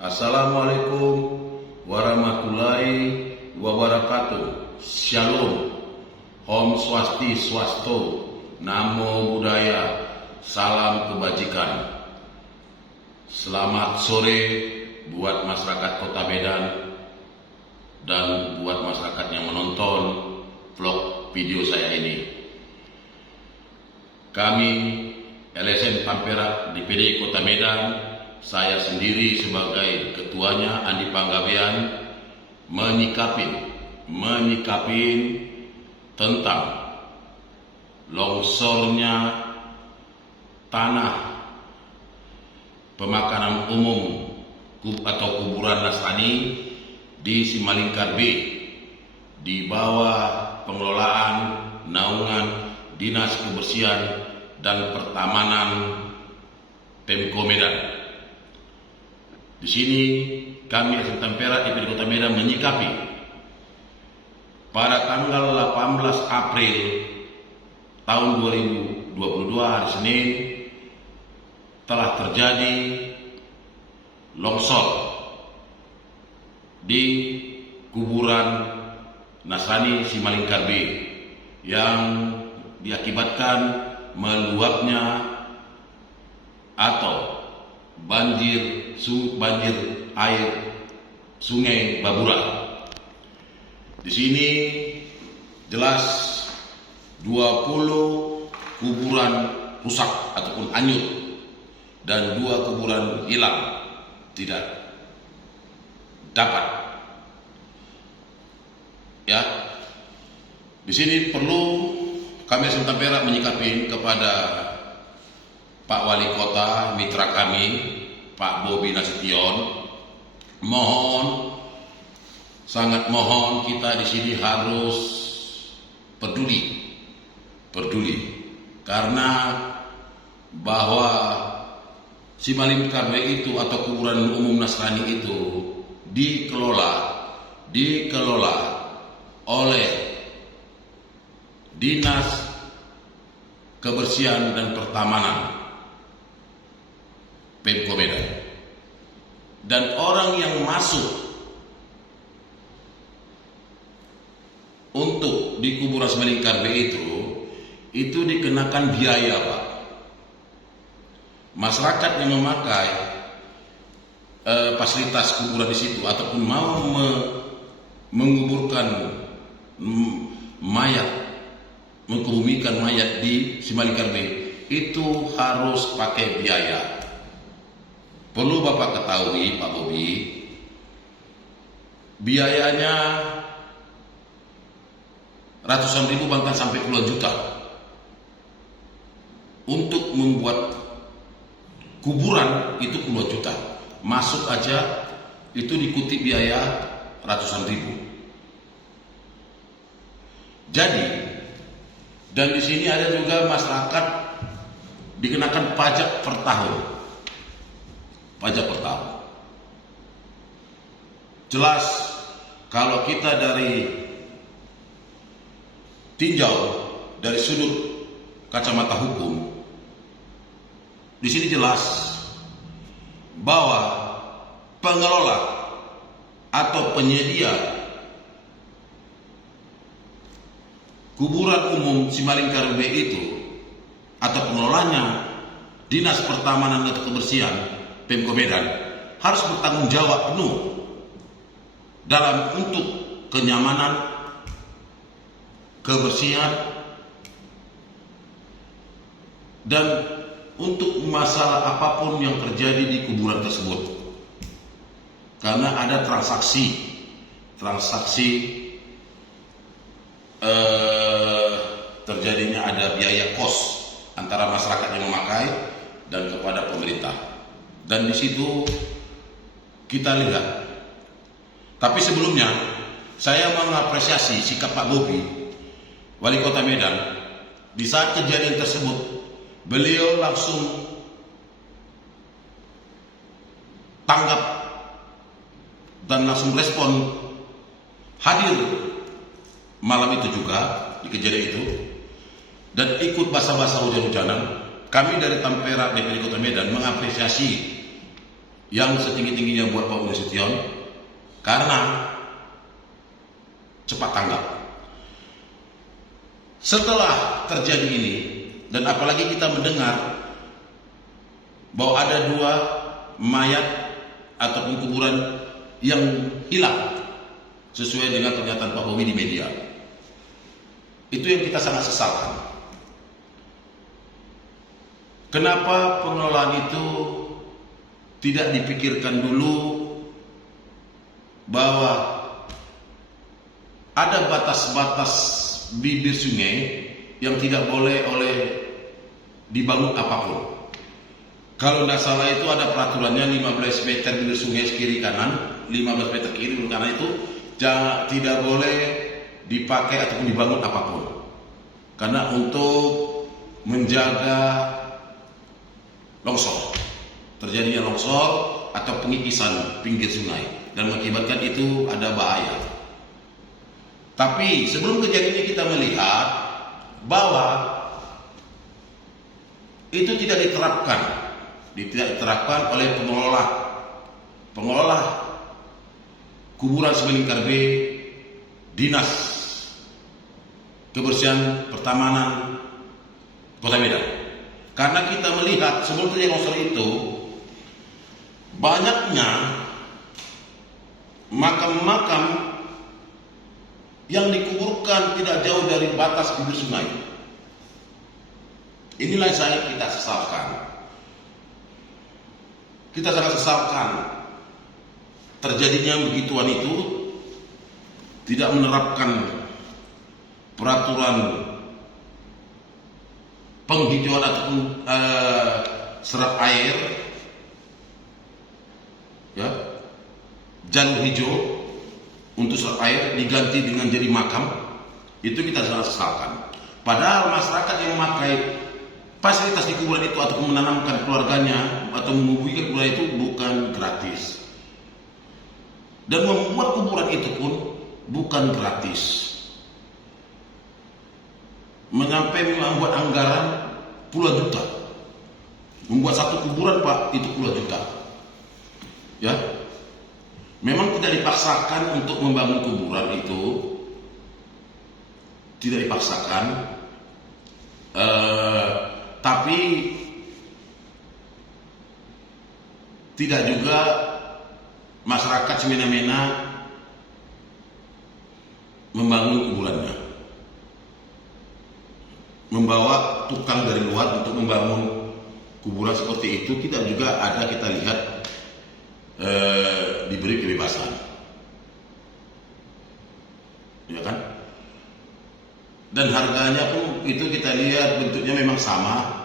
Assalamualaikum warahmatullahi wabarakatuh. Shalom, Om Swasti Swasto, Namo Buddhaya, salam kebajikan. Selamat sore buat masyarakat Kota Medan dan buat masyarakat yang menonton vlog video saya ini. Kami LSM Tampera DPD Kota Medan, saya sendiri sebagai ketuanya Andi Panggabean menyikapi tentang longsornya tanah pemakanan umum atau kuburan Nasrani di Simalingkar B di bawah pengelolaan naungan Dinas Kebersihan dan Pertamanan Pemko Medan. Di sini kami LSM Tampera DPD Kota Medan menyikapi pada tanggal 18 April tahun 2022 hari Senin telah terjadi longsor di kuburan Nasrani Simalingkar B yang diakibatkan meluapnya atau banjir air Sungai Babura. Di sini jelas 20 kuburan rusak ataupun hanyut dan 2 kuburan hilang, tidak dapat. Ya, di sini perlu kami LSM Tampera menyikapi kepada Pak Wali Kota, mitra kami, Pak Bobi Nasution, sangat mohon kita di sini harus peduli, karena bahwa Simalingkar itu atau kuburan umum Nasrani itu dikelola oleh Dinas Kebersihan dan Pertamanan Pemko Medan, dan orang yang masuk untuk di kuburan Simalingkar B itu dikenakan biaya, Pak. Masyarakat yang memakai fasilitas kuburan di situ ataupun mau menguburkan mayat, mengkebumikan mayat di Simalingkar B itu harus pakai biaya. Perlu Bapak ketahui, Pak Bobi, biayanya ratusan ribu bahkan sampai puluhan juta untuk membuat kuburan itu puluhan juta. Masuk aja itu diikuti biaya ratusan ribu. Jadi, dan di sini ada juga masyarakat dikenakan pajak per tahun. Jelas kalau kita tinjau dari sudut kacamata hukum, di sini jelas bahwa pengelola atau penyedia kuburan umum Simalingkar B itu atau pengelolanya Dinas Pertamanan dan Kebersihan Pemko Medan harus bertanggung jawab penuh dalam untuk kenyamanan, kebersihan, dan untuk masalah apapun yang terjadi di kuburan tersebut. Karena ada transaksi terjadinya ada biaya kos antara masyarakat yang memakai dan kepada pemerintah. Dan di situ kita lihat. Tapi sebelumnya saya mengapresiasi sikap Pak Bobi, Wali Kota Medan. Di saat kejadian tersebut, beliau langsung tanggap dan langsung respon, hadir malam itu juga di kejadian itu dan ikut basah-basah hujan-hujanan. Kami dari Tampera DPD Kota Medan mengapresiasi yang setinggi-tingginya buat Pak Budi Nasution karena cepat tanggap. Setelah terjadi ini, dan apalagi kita mendengar bahwa ada 2 mayat ataupun kuburan yang hilang sesuai dengan pernyataan Pak Bobi di media, itu yang kita sangat sesalkan. Kenapa pengelolaan itu tidak dipikirkan dulu bahwa ada batas-batas bibir sungai yang tidak boleh dibangun apapun. Kalau tidak salah itu ada peraturannya 15 meter bibir sungai kiri kanan, 15 meter kiri kanan itu tidak boleh dipakai ataupun dibangun apapun. Karena untuk menjaga longsor, terjadinya longsor atau pengikisan pinggir sungai dan mengakibatkan itu ada bahaya. Tapi sebelum kejadian ini kita melihat bahwa itu tidak diterapkan oleh pengelola kuburan Simalingkar B, Dinas Kebersihan Pertamanan Kota Medan. Karena kita melihat sebelum terjadi longsor itu banyaknya makam-makam yang dikuburkan tidak jauh dari batas bibir sungai. Inilah yang kita sesalkan. Kita sangat sesalkan terjadinya begituan itu, tidak menerapkan peraturan penghijauan ataupun serat air, ya, jalur hijau untuk serat air diganti dengan jadi makam. Itu kita sangat sesalkan. Padahal masyarakat yang memakai fasilitas di kuburan itu atau menanamkan keluarganya atau mengubuhkan kuburan itu bukan gratis, dan membuat kuburan itu pun bukan gratis. Membuat anggaran puluhan juta. Membuat satu kuburan, Pak, itu puluhan juta. Ya, memang tidak dipaksakan untuk membangun kuburan itu, tidak dipaksakan. Tapi tidak juga masyarakat semena-mena membangun kuburannya, membawa tukang dari luar untuk membangun kuburan seperti itu. Tidak juga ada, kita lihat diberi kebebasan, ya kan? Dan harganya pun itu kita lihat bentuknya memang sama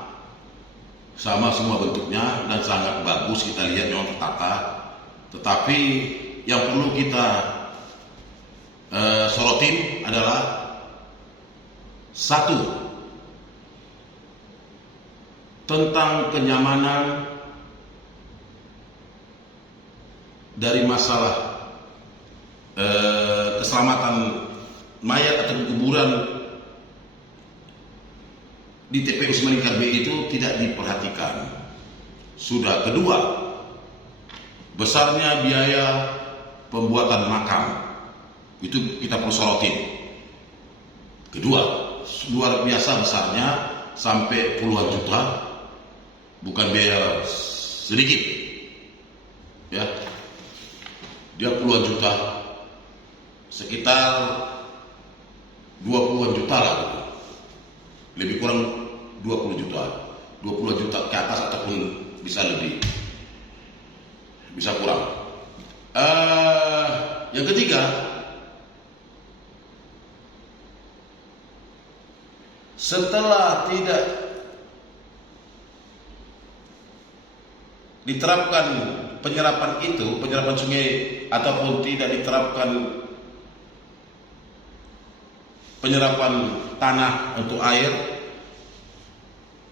semua bentuknya dan sangat bagus, kita lihat memang tertata. Tetapi yang perlu kita sorotin adalah satu, tentang kenyamanan dari masalah keselamatan mayat atau kuburan di TPU Simalingkar B itu tidak diperhatikan. Sudah. Kedua, besarnya biaya pembuatan makam itu kita perlu sorotin. Kedua, luar biasa besarnya, sampai puluhan juta, bukan biaya sedikit, ya, dia puluhan juta, sekitar 20-an juta lah gitu. Lebih kurang 20 juta ke atas ataupun bisa lebih, bisa kurang. Yang ketiga, setelah tidak diterapkan penyerapan sungai ataupun tidak diterapkan penyerapan tanah untuk air,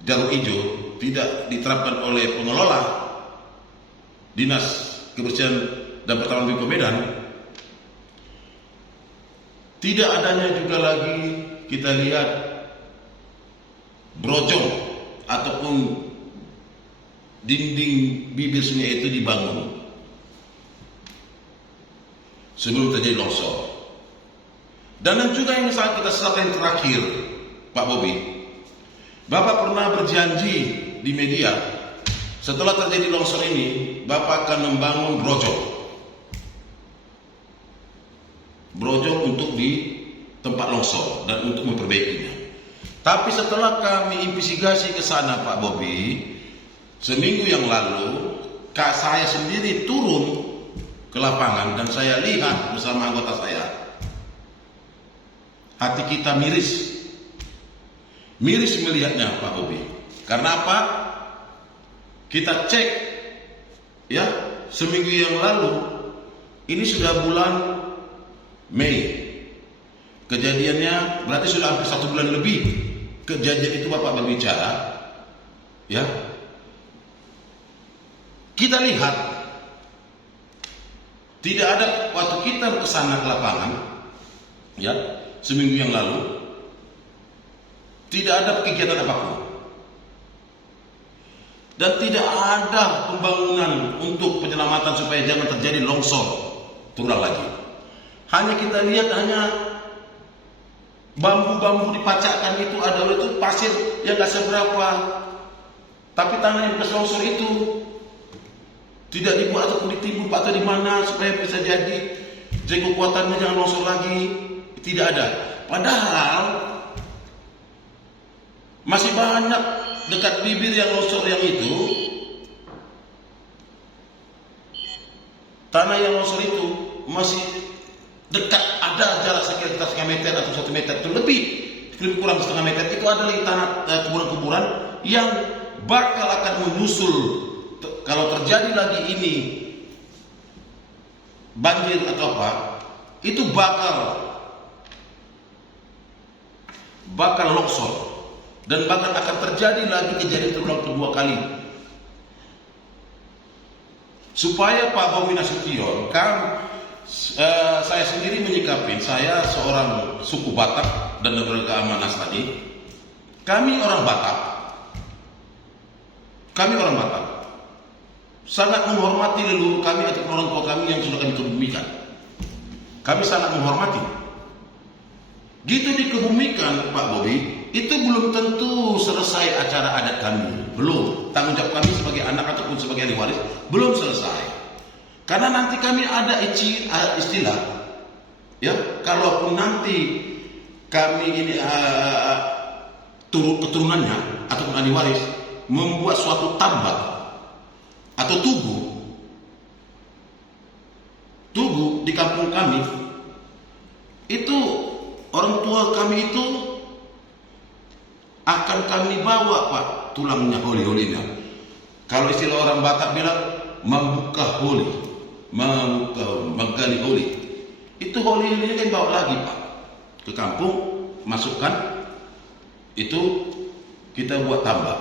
jalur hijau tidak diterapkan oleh pengelola Dinas Kebersihan dan Pertamanan Kota Medan, tidak adanya juga lagi kita lihat brojong ataupun dinding bibir sungai itu dibangun sebelum terjadi longsor. Dan juga yang saat kita selesai terakhir, Pak Bobi, Bapak pernah berjanji di media setelah terjadi longsor ini, Bapak akan membangun brojol untuk di tempat longsor dan untuk memperbaikinya. Tapi setelah kami investigasi ke sana, Pak Bobi, seminggu yang lalu, saya sendiri turun ke lapangan dan saya lihat bersama anggota saya, hati kita miris melihatnya, Pak Bobi. Karena apa? Kita cek, ya, seminggu yang lalu, ini sudah bulan Mei. Kejadiannya berarti sudah hampir 1 bulan lebih. Kejadian itu Bapak berbicara, ya. Kita lihat, tidak ada waktu kita ke sana ke lapangan, ya, seminggu yang lalu, tidak ada kegiatan apapun. Dan tidak ada pembangunan untuk penyelamatan supaya jangan terjadi longsor terulang lagi. Hanya kita lihat bambu-bambu dipacakkan itu, ada itu pasir yang gak seberapa, tapi tanah yang bekas longsor itu tidak dibuat ataupun ditimbun atau di mana supaya bisa jadi kekuatannya jangan longsor lagi. Tidak ada. Padahal masih banyak dekat bibir yang longsor yang itu, tanah yang longsor itu masih dekat, ada jarak sekitar 1,5 meter atau 1 meter itu lebih kurang 1,5 meter, itu ada lagi tanah kuburan-kuburan yang bakal akan menyusul kalau terjadi lagi ini banjir atau apa, itu bakal longsor dan bahkan akan terjadi lagi kejadian terulang kedua kali. Supaya Pak Bobi Nasution, saya sendiri menyikapi, saya seorang suku Batak dan negara Amanas tadi, kami orang Batak sangat menghormati leluhur kami atau orang tua kami yang sudah kami kebumikan. Kami sangat menghormati. Gitu dikebumikan, Pak Bobi, itu belum tentu selesai acara adat kami. Belum. Tanggung jawab kami sebagai anak ataupun sebagai ahli waris belum selesai. Karena nanti kami ada istilah, ya, kalaupun nanti kami ini keturunannya ataupun ahli waris membuat suatu tambak atau tugu di kampung kami, itu orang tua kami itu akan kami bawa, Pak, tulangnya, holi-holinya. Kalau istilah orang Batak bilang menggali holi. Itu holi-holinya kan bawa lagi, Pak, ke kampung, masukkan, itu kita buat tambak.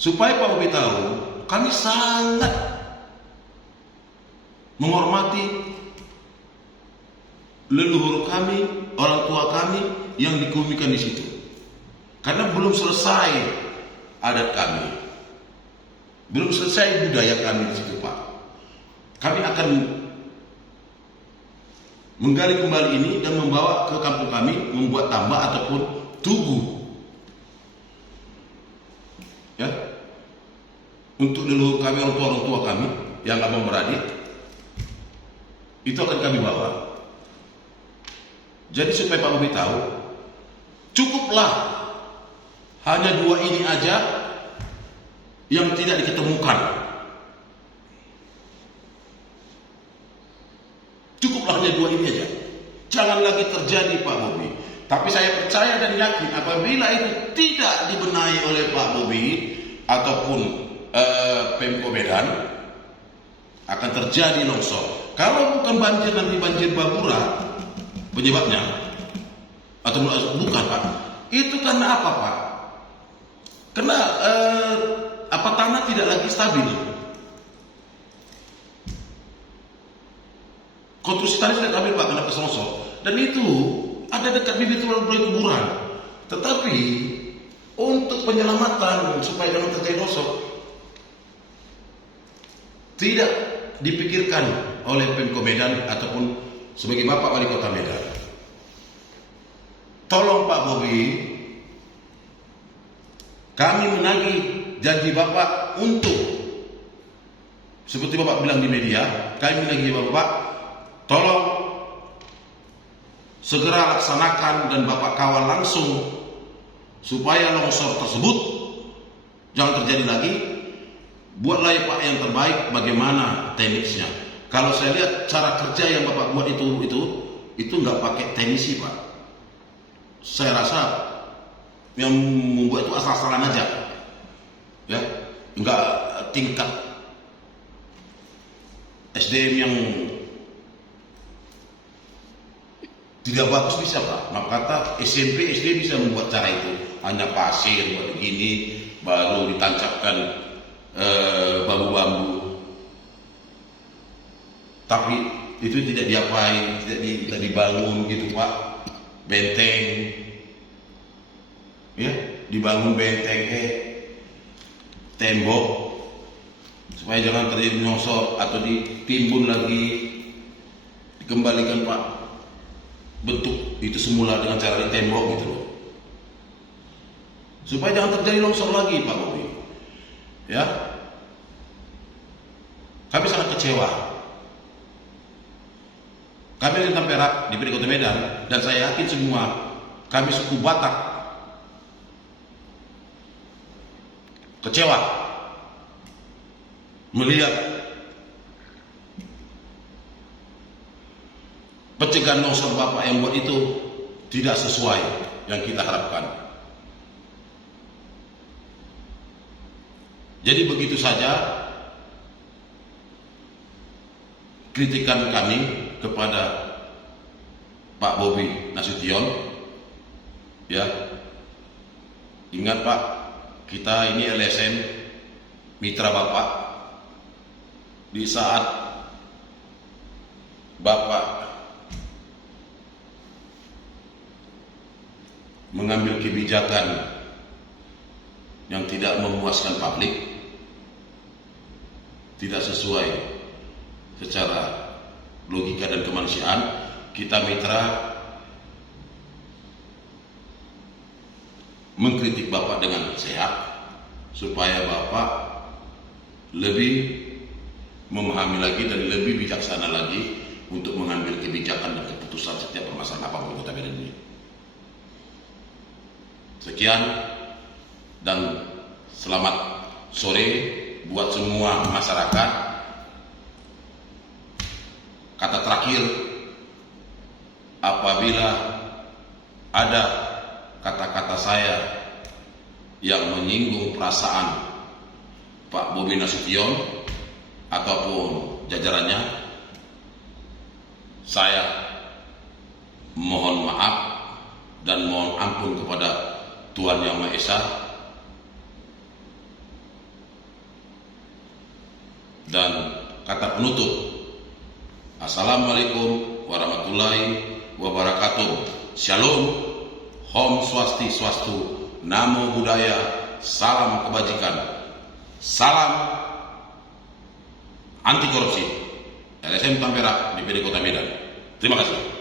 Supaya Pak Bobi tahu, kami sangat menghormati leluhur kami, orang tua kami yang dikebumikan di situ. Karena belum selesai adat kami, belum selesai budaya kami di situ, Pak. Kami akan menggali kembali ini dan membawa ke kampung kami, membuat tambak ataupun tugu, ya, untuk leluhur kami, orang tua kami yang abang beradik, itu akan kami bawa. Jadi supaya Pak Bobi tahu, cukuplah hanya 2 ini aja yang tidak diketemukan. Cukuplah hanya 2 ini aja. Jangan lagi terjadi, Pak Bobi. Tapi saya percaya dan yakin apabila itu tidak dibenahi oleh Pak Bobi ataupun Pemko Medan, akan terjadi longsor. Kalau bukan banjir, nanti banjir Babura penyebabnya, atau bukan, Pak. Itu karena apa, Pak? Karena tanah tidak lagi stabil. Konstruksi tanah tidak stabil, Pak, karena longsor. Dan itu ada dekat bibir kuburan. Tetapi untuk penyelamatan supaya jangan terjadi longsor. Tidak dipikirkan oleh Pemko Medan ataupun sebagai Bapak Wali Kota Medan. Tolong Pak Bobi, kami menagih janji Bapak untuk, seperti Bapak bilang di media, kami menagih Bapak, tolong segera laksanakan dan Bapak kawal langsung supaya longsor tersebut jangan terjadi lagi. Buatlah ya Pak yang terbaik bagaimana teknisnya. Kalau saya lihat cara kerja yang Bapak buat itu nggak pakai teknisi Pak. Saya rasa yang membuat itu asal-asalan aja, ya, nggak tingkat SDM yang tidak bagus bisa Pak. Maka kata SMP SD bisa membuat cara itu, hanya pasir buat begini, baru ditancapkan bambu-bambu. Tapi itu tidak diapain, tidak dibangun gitu Pak. Benteng, ya, dibangun benteng tembok supaya jangan terjadi longsor atau ditimbun lagi, dikembalikan Pak bentuk itu semula dengan cara ditembok gitu loh, supaya jangan terjadi longsor lagi Pak Bobi. Ya, kami sangat kecewa. Kami di Perak di Kota Medan, dan saya yakin semua kami suku Batak kecewa melihat pencegahan longsor Bapak yang buat itu tidak sesuai yang kita harapkan. Jadi begitu saja kritikan kami kepada Pak Bobi Nasution. Ya, ingat Pak, kita ini LSM mitra Bapak. Di saat Bapak mengambil kebijakan yang tidak memuaskan publik, tidak sesuai secara logika dan kemanusiaan, kita mitra mengkritik Bapak dengan sehat supaya Bapak lebih memahami lagi dan lebih bijaksana lagi untuk mengambil kebijakan dan keputusan setiap permasalahan apapun di Kota Medan ini. Sekian dan selamat sore buat semua masyarakat. Kata terakhir, apabila ada kata-kata saya yang menyinggung perasaan Pak Bobi Nasution ataupun jajarannya, saya mohon maaf dan mohon ampun kepada Tuhan Yang Maha Esa. Dan kata penutup, Assalamualaikum warahmatullahi wabarakatuh. Shalom, Om Swastiastu, Namo Buddhaya, salam kebajikan, salam anti korupsi. LSM Perak, DPD Kota Medan. Terima kasih.